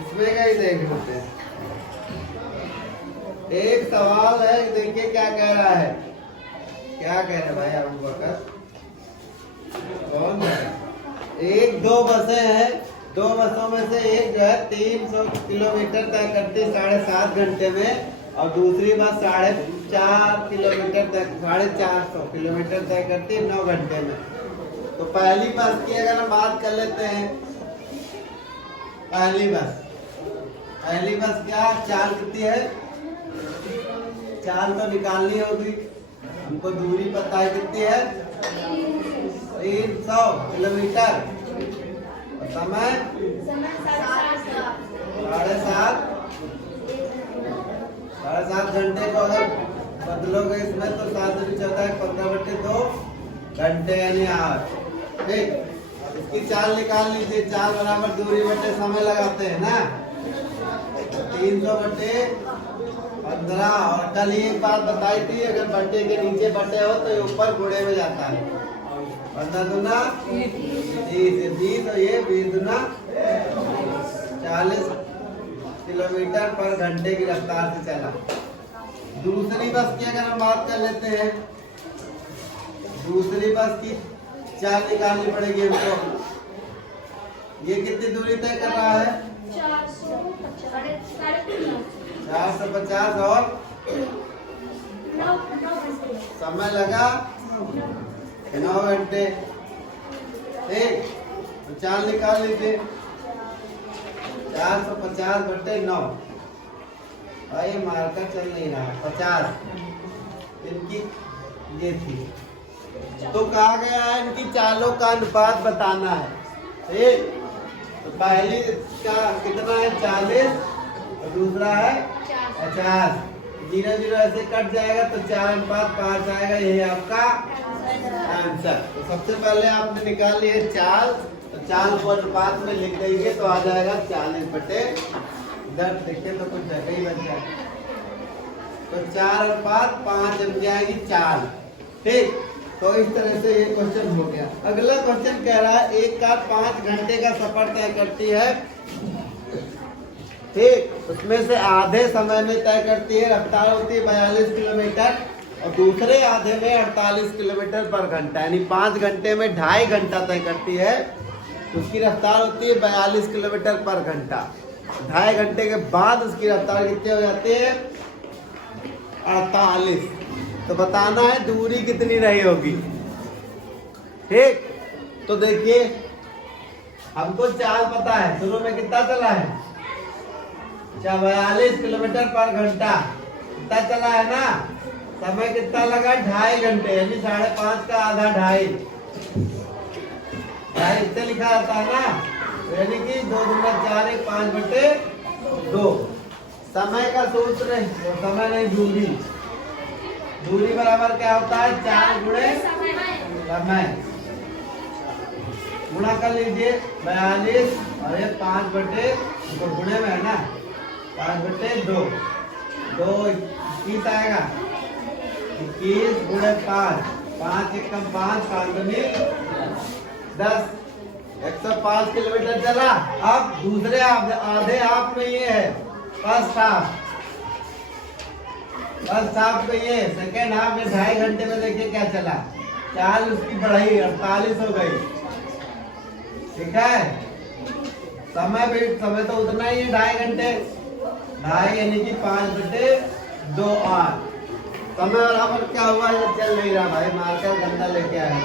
इसमें क्या ही देख लेते हैं। एक सवाल है, देखिए क्या कह रहा है। क्या कह रहे भाई अबू बकर? कौन है? एक दो बसें हैं, दो बसों में से एक जो है 300 किलोमीटर तय करती 7.5 घंटे में, और दूसरी बस 4.5 किलोमीटर तक 450 किलोमीटर तय करती है 9 घंटे में। तो पहली बस की अगर हम बात कर लेते हैं, पहली बस क्या चाल कितनी है? चाल तो निकालनी होगी, हमको दूरी पता है कितनी है, 300 किलोमीटर। समय 7.5 घंटे को अगर बदलोगे इसमें तो 7 दूनी 14 15/2 घंटे यानी 8। ठीक, इसकी चाल निकाल लीजिए। चाल बराबर दूरी बटे समय लगाते हैं ना, 300/15। और कल ही एक बात बताई थी, अगर बटे के नीचे बटे हो तो ये ऊपर गुणे में जाता है। 15 दूना 20, तो ये 20 दूना 40 किलोमीटर पर घंटे की रफ्तार से चला। दूसरी बस की अगर हम बात कर लेते हैं, दूसरी बस की चाल निकालनी पड़ेगी हमको। ये कितनी दूरी तय कर रहा है? 450 और समय लगा 9 घंटे। ठीक, तो चाल निकाल लीजिए। 450/9, भाई मार्कर चल नहीं रहा, 50 इनकी ये थी। तो कहा गया है इनकी चालों का अनुपात बताना है। ठीक, तो पहली का कितना है? 40, और दूसरा है 50। 0 ऐसे कट जाएगा तो 4:5 आएगा, यही आपका आंसर। तो सबसे पहले आपने निकाल लिया चाल, तो चाल को अनुपात में लिख देंगे तो आ जाएगा 40/10। देखिए तो कुछ जगह ही बन जाए, तो 4:5 बन जाएगी चाल। ठीक, तो इस तरह से ये क्वेश्चन हो गया। अगला क्वेश्चन कह रहा है एक कार 5 घंटे का सफर तय करती है। ठीक, उसमें से आधे समय में तय करती है, रफ्तार होती है 42 किलोमीटर, और दूसरे आधे में 48 किलोमीटर पर घंटा, यानी 5 घंटे में 2.5 घंटा तय करती है। उसकी रफ्तार होती है 42 किलोमीटर पर घंटा। 2.5 घंटे के बाद उसकी रफ्तार कितनी हो जाती है? 48। तो बताना है दूरी कितनी रही होगी। ठीक, तो देखिए हमको चाल पता है, शुरू में कितना चला है? 42 किलोमीटर पर घंटा कितना चला है ना। समय कितना लगा? 2.5 घंटे, यानी 5.5 का आधा 2.5 इससे लिखा जाता है ना, यानी कि 2 दूना 4 1 5/2। समय का सूत्र है, समय नहीं दूरी। दूरी बराबर क्या होता है? 4 गुणे समय। गुणा कर लीजिए 42 और ये 5/2 गुणे में है ना, 5/2 2 21 आएगा। 21 गुणे 5, 5 1 कम 5, 5 दूनी 10। 105 किलोमीटर चला। अब दूसरे आधे हाफ में ये है फर्स्ट हाफ में, ये सेकेंड हाफ में 2.5 घंटे में देखिए क्या चला। चाल उसकी बढ़ी 48 हो गई। ठीक है, समय तो उतना ही है 2.5 घंटे, 2.5 यानी कि 5/2 8। समय बराबर क्या हुआ? ये चल नहीं रहा भाई, मार्कर गंदा लेके आया।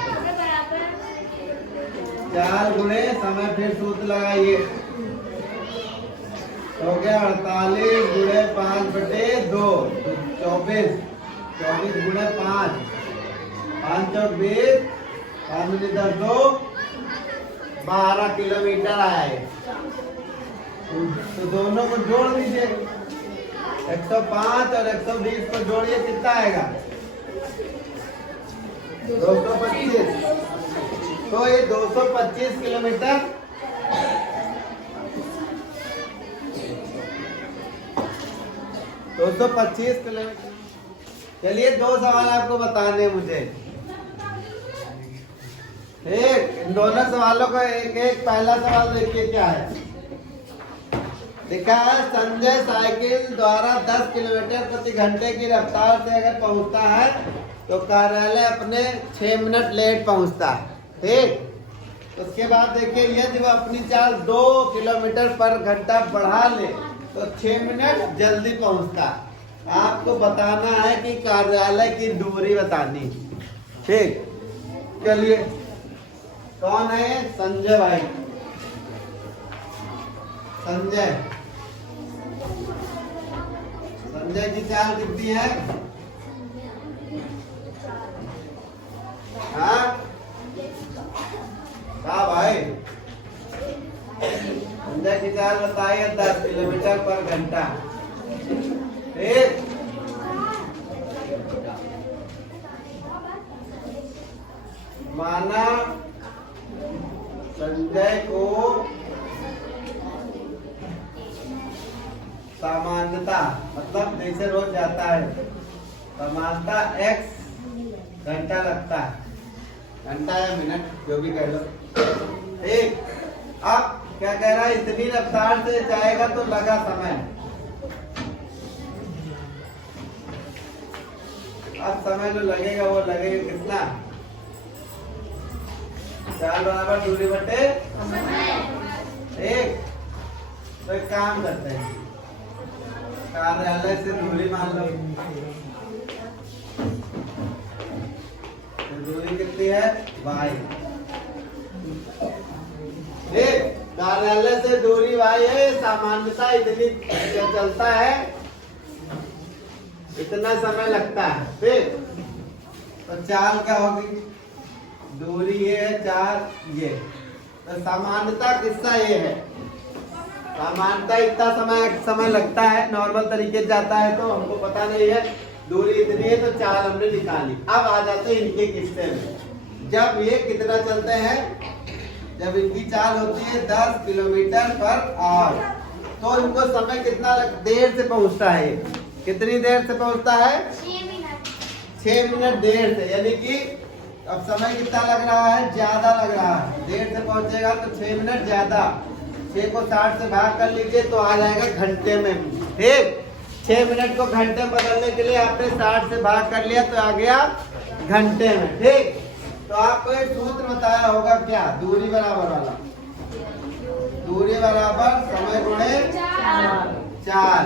4 गुणे समय, फिर सूत्र लगाइए, हो गया 48 गुणे 5/2 24 गुणे 5, 5 चौक 20, 5 दूनी 10 2 12 किलोमीटर आए। तो दोनों को जोड़ दीजिए, 105 और 120 को जोड़िए, कितना आएगा? 225। तो ये 225 किलोमीटर 225 किलोमीटर। चलिए 2 सवाल आपको बताने मुझे। इन दोनों सवालों का एक एक पहला सवाल देखिए क्या है। लिखा है संजय साइकिल द्वारा 10 किलोमीटर प्रति घंटे की रफ्तार से अगर पहुंचता है तो कार्यालय अपने 6 मिनट लेट पहुंचता है। ठीक, उसके बाद देखिए यदि वह अपनी चाल 2 किलोमीटर पर घंटा बढ़ा ले तो 6 मिनट जल्दी पहुंचता है। आपको बताना है कि कार्यालय की दूरी बतानी। ठीक, चलिए कौन है? संजय भाई। संजय की चाल कितनी है? हाँ भाई, संजय की चाल बताइए 10 किलोमीटर पर घंटा। ठीक, माना संजय को सामान्यता मतलब जैसे रोज जाता है सामान्यता x घंटा लगता है, घंटा या मिनट जो भी कह लो। ठीक, अब क्या कह रहा है? इतनी रफ्तार से जाएगा तो लगा समय। अब समय जो लगेगा वो लगेगा कितना? चाल बराबर दूरी बटे एक। तो एक काम करते हैं, कार्यालय से दूरी मान लो। तो दूरी कितनी है? y। ठीक, कार्यालय से दूरी y है। सामान्यता इतनी चलता है, इतना समय लगता है। ठीक, तो चाल क्या होगी? दूरी ये है 4 ये, तो सामान्यता किस्सा ये है। सामान्यता इतना समय लगता है, नॉर्मल तरीके से जाता है तो हमको पता नहीं है। दूरी इतनी है तो चाल हमने निकाली। अब आ जाते हैं इनके किस्से में। जब ये कितना चलते हैं? जब इनकी चाल होती है 10 किलोमीटर पर आवर तो इनको समय कितना देर से पहुंचता है? कितनी देर से पहुंचता है? 6 मिनट देर से। यानी कि अब समय कितना लग रहा है? ज्यादा लग रहा है। देर से पहुंचेगा तो 6 मिनट ज्यादा। 6 को 60 से भाग कर लीजिए तो आ जाएगा घंटे में। ठीक, 6 मिनट को घंटे में बदलने के लिए आपने 60 से भाग कर लिया तो आ गया घंटे में। ठीक, तो आपको एक सूत्र बताया होगा क्या? दूरी बराबर वाला। दूरी बराबर समय गुणे चाल।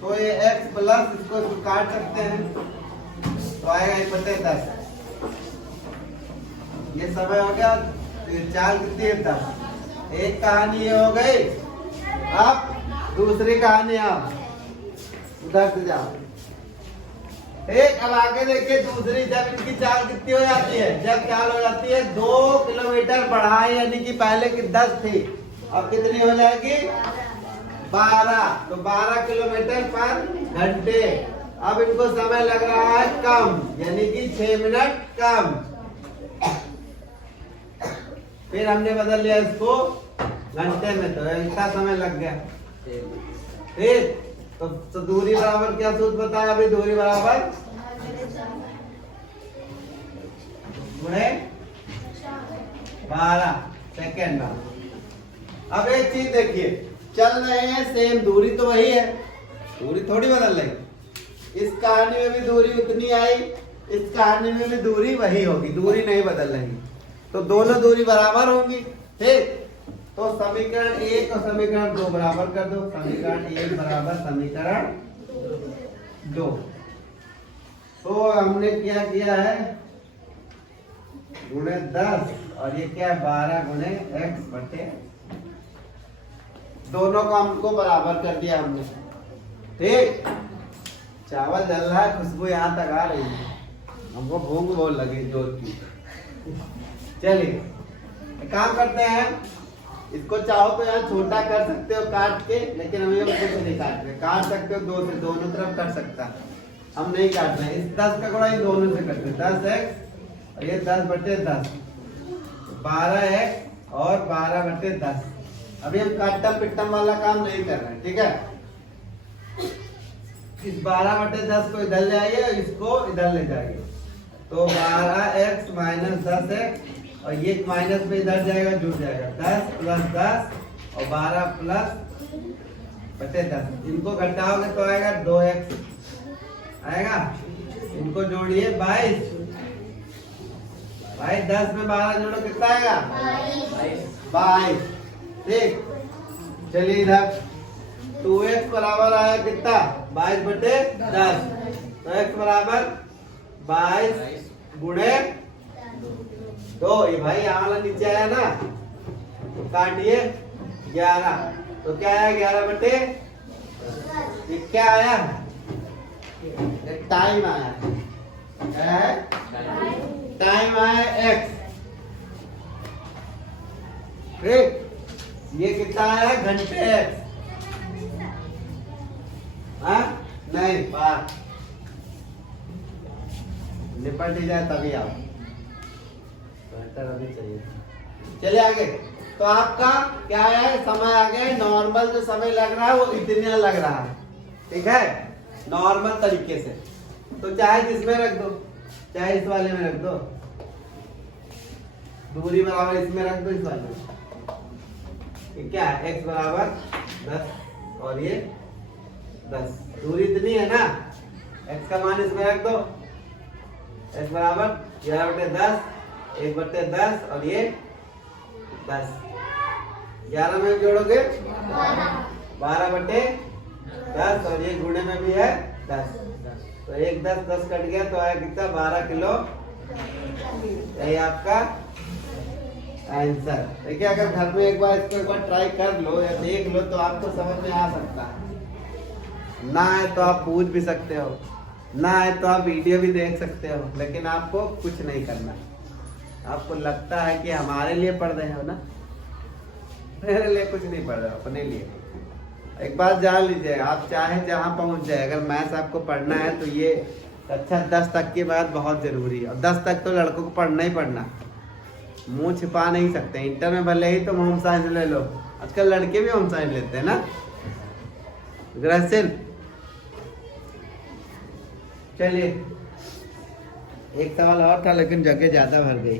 तो ये x प्लस इसको काट सकते हैं तो आएगा 1/10। ये समय हो गया। चाल कितनी है? 10। एक कहानी ये हो गई। अब दूसरी कहानी, आप उधर से जाओ। एक अब आगे देखिए दूसरी। जब इनकी चाल कितनी हो जाती है? जब चाल हो जाती है 2 किलोमीटर बढ़ाई, यानी कि पहले की 10 थी, अब कितनी हो जाएगी? 12। तो 12 किलोमीटर पर घंटे। अब इनको समय लग रहा है कम, यानी कि 6 मिनट कम। फिर हमने बदल लिया इसको घंटे में, तो इतना समय लग गया। ठीक, तो दूरी बराबर क्या सूत्र बताया अभी? दूरी बराबर गुणे 12 सेकेंड। अब एक चीज देखिए, चल रहे हैं सेम, दूरी तो वही है, दूरी थोड़ी बदल रही। इस कहानी में भी दूरी उतनी आई, इस कहानी में भी दूरी वही होगी, दूरी नहीं बदल रही। तो दोनों दूरी बराबर होंगी। ठीक, तो समीकरण 1 और समीकरण 2 बराबर कर दो। समीकरण 1 बराबर समीकरण 2। तो हमने क्या किया है? गुणे 10 और ये क्या है? 12 गुणे x बटे, दोनों का हमको बराबर कर दिया हमने। ठीक, चावल जल रहा है, खुशबू यहाँ तक आ रही है, हमको भूख बहुत लगी जोर की। चलिए काम करते हैं, इसको चाहो तो यहाँ छोटा कर सकते हो काट के, लेकिन हम ये कुछ नहीं काट रहे। काट सकते हो दो से, दोनों तरफ कर सकता है, हम नहीं काट रहे। इस 10 का गुणा इन दोनों से करते हैं। 10x और ये 10 बटे 10, 12x और 12 बटे 10। अभी हम काटम पिट्टम वाला काम नहीं कर रहे हैं, ठीक है। इस 12 बटे 10 को इधर ले आइए और इसको इधर ले जाइए, तो 12x माइनस 10x और ये माइनस में इधर जाएगा, जुड़ जाएगा 10 प्लस 10 और 12 प्लस बटे 10, इनको घटाओगे तो आएगा 2x आएगा। इनको जोड़िए 22, भाई 10 में 12 जोड़ो कितना आएगा 22। ठीक, चलिए इधर 2x बराबर आया कितना 22 बटे 10, तो x बराबर 22 गुणे 2, ये भाई यहाँ वाला नीचे आया ना, तो काटिए 11, तो क्या आया 11 बटे, ये क्या आया टाइम आया, क्या है टाइम आया x। ठीक, ये कितना आया घंटे x, हाँ नहीं बात निपट ही जाए तभी आओ, अभी चाहिए। चलिए आगे, तो आपका क्या है समय आ गया, नॉर्मल जो समय लग रहा है वो इतना लग रहा है, ठीक है नॉर्मल तरीके से। तो चाहे जिसमें रख दो, चाहे इस वाले में रख दो, दूरी बराबर इसमें रख दो, इस वाले में क्या है x बराबर 10 और ये 10, दूरी इतनी है ना, x का मान इसमें रख दो, x बराबर 11 बटे 10, 1 बटे 10 और ये 10, 11 में जोड़ोगे 12 बटे 10 और ये गुणे में भी है 10, तो 1 10 10 कट गया तो आया कितना 12 किलो। यही आपका आंसर। देखिए अगर घर में एक बार इसको एक बार ट्राई कर लो या देख लो तो आपको समझ में आ सकता है। ना है तो आप पूछ भी सकते हो, ना है तो आप वीडियो भी देख सकते हो, लेकिन आपको कुछ नहीं करना। आपको लगता है कि हमारे लिए पढ़ रहे हो ना, मेरे लिए कुछ नहीं पढ़ रहे हो, अपने लिए। एक बात जान लीजिए, आप चाहे जहाँ पहुँच जाए, अगर मैथ्स आपको पढ़ना है तो ये अच्छा 10 तक की बात बहुत ज़रूरी है। और 10 तक तो लड़कों को पढ़ना ही पढ़ना, मुंह छिपा नहीं सकते। इंटर में भले ही तुम होम साइंस ले लो, आजकल लड़के भी होम साइंस लेते हैं ना। ग्रहसिल, चलिए एक सवाल और था लेकिन जगह ज़्यादा भर गई।